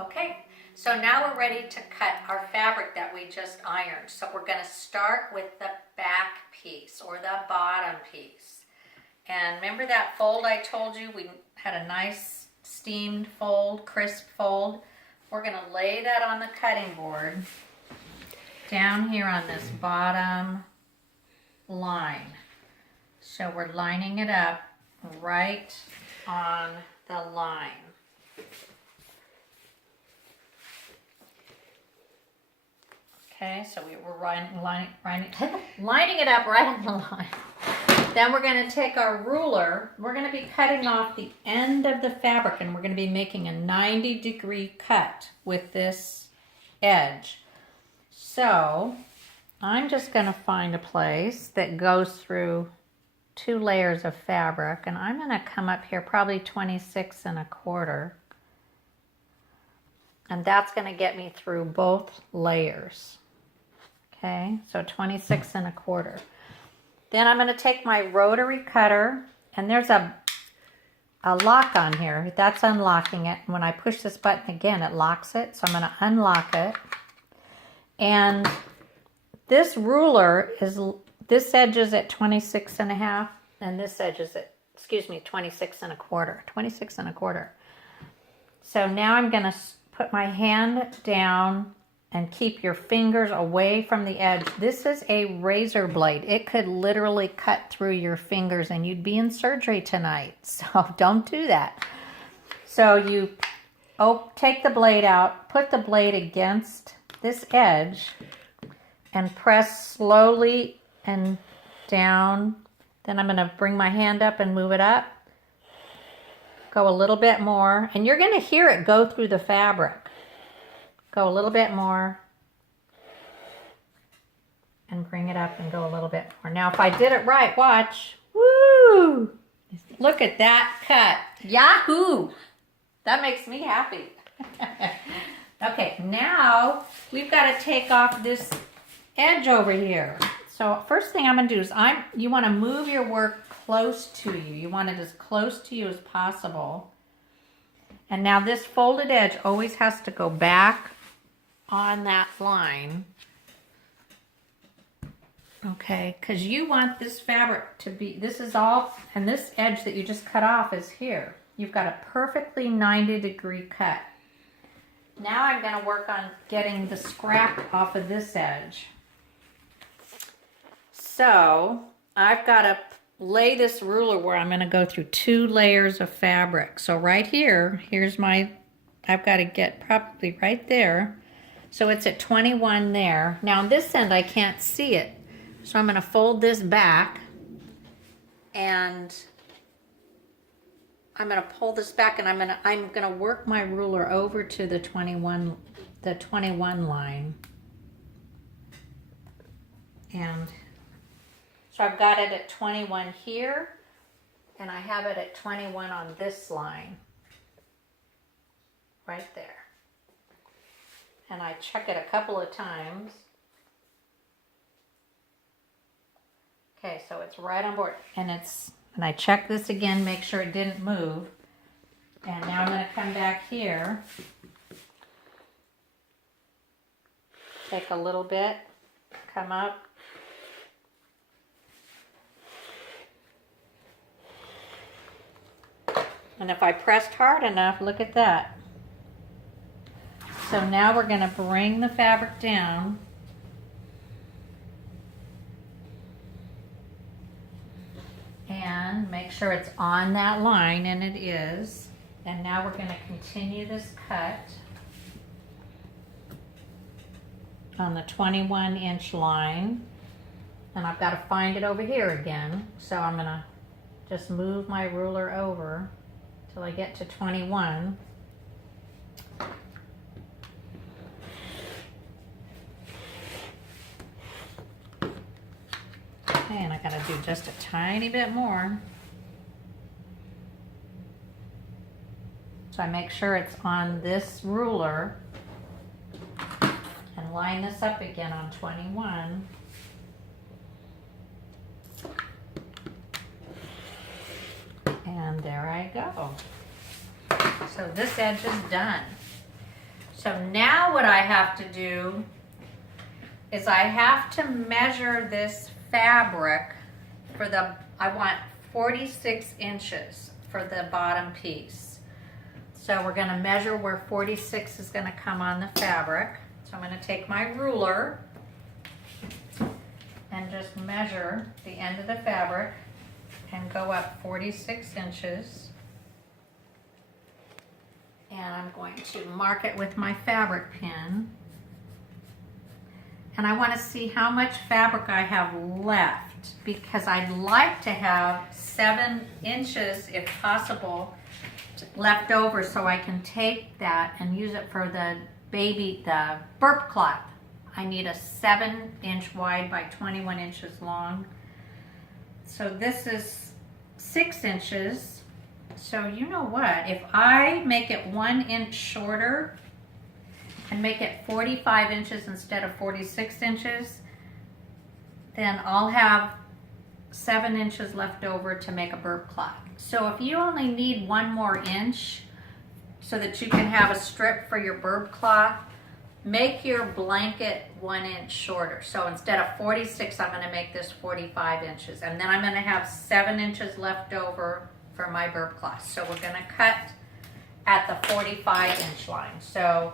Okay, so now we're ready to cut our fabric that we just ironed. So we're going to start with the back piece or the bottom piece. And remember that fold I told you? We had a nice steamed fold, crisp fold. We're going to lay that on the cutting board down here on this bottom line. So we're lining it up right on the line. Okay, so we were lining it up right on the line. Then we're going to take our ruler. We're going to be cutting off the end of the fabric, and we're going to be making a 90-degree cut with this edge. So I'm just going to find a place that goes through 2 layers of fabric, and I'm going to come up here probably 26 1/4. And that's going to get me through both layers. Okay, so 26 1/4. Then I'm going to take my rotary cutter, and there's a lock on here. That's unlocking it. When I push this button again, it locks it. So I'm going to unlock it. And this ruler is, this edge is at 26 1/2, and this edge is at, 26 1/4. 26 1/4. So now I'm going to put my hand down and keep your fingers away from the edge. This is a razor blade. It could literally cut through your fingers and you'd be in surgery tonight. So don't do that. So you take the blade out, put the blade against this edge and press slowly and down. Then I'm gonna bring my hand up and move it up. Go a little bit more, and you're gonna hear it go through the fabric. Go a little bit more, and bring it up and go a little bit more. Now, if I did it right, watch. Woo! Look at that cut. Yahoo! That makes me happy. Okay, now we've got to take off this edge over here. So first thing I'm going to do is you want to move your work close to you. You want it as close to you as possible. And now this folded edge always has to go back on that line. Okay, because you want this fabric to be, this is all, and this edge that you just cut off is here. You've got a perfectly 90-degree cut. Now I'm going to work on getting the scrap off of this edge. So I've got to lay this ruler where I'm going to go through 2 layers of fabric. So right here, here's my, I've got to get probably right there. So it's at 21 there. Now on this end I can't see it. So I'm going to fold this back and I'm going to pull this back and I'm going to work my ruler over to the 21 line. And so I've got it at 21 here, and I have it at 21 on this line, right there. And I check it a couple of times. Okay, so it's right on board, and I check this again, make sure it didn't move. And now I'm going to come back here, take a little bit, come up. And if I pressed hard enough, look at that. So now we're going to bring the fabric down. And make sure it's on that line, and it is. And now we're going to continue this cut on the 21-inch line. And I've got to find it over here again. So I'm going to just move my ruler over till I get to 21. Okay, and I gotta do just a tiny bit more. So I make sure it's on this ruler and line this up again on 21. And there I go. So this edge is done. So now what I have to do is I have to measure this fabric for I want 46 inches for the bottom piece. So we're going to measure where 46 is going to come on the fabric. So I'm going to take my ruler and just measure the end of the fabric and go up 46 inches. And I'm going to mark it with my fabric pin. And I want to see how much fabric I have left, because I'd like to have 7 inches, if possible, left over so I can take that and use it for the burp cloth. I need a 7-inch wide by 21 inches long. So this is 6 inches. So you know what, if I make it 1 inch shorter and make it 45 inches instead of 46 inches, then I'll have 7 inches left over to make a burp cloth. So if you only need 1 more inch so that you can have a strip for your burp cloth, make your blanket 1 inch shorter. So instead of 46, I'm going to make this 45 inches. And then I'm going to have 7 inches left over for my burp cloth. So we're going to cut at the 45-inch line. So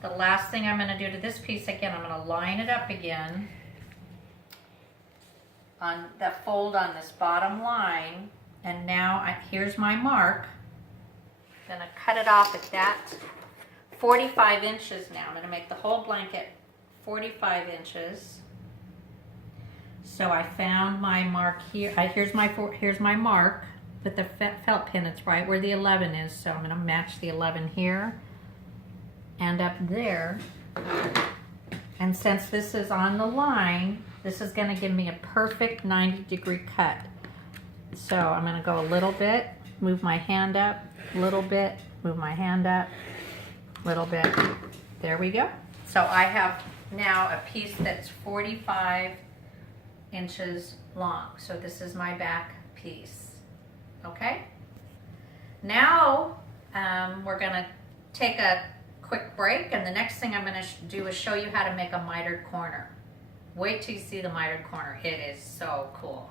the last thing I'm going to do to this piece, again, I'm going to line it up again on the fold on this bottom line. And now here's my mark. I'm going to cut it off at that 45 inches now. I'm going to make the whole blanket 45 inches. So I found my mark here. Here's my mark with the felt pin. It's right where the 11 is. So I'm going to match the 11 here and up there. And since this is on the line, this is going to give me a perfect 90-degree cut. So I'm going to go a little bit, move my hand up, a little bit, move my hand up, little bit. There we go. So I have now a piece that's 45 inches long. So this is my back piece. Okay? Now we're going to take a quick break, and the next thing I'm going to do is show you how to make a mitered corner. Wait till you see the mitered corner. It is so cool.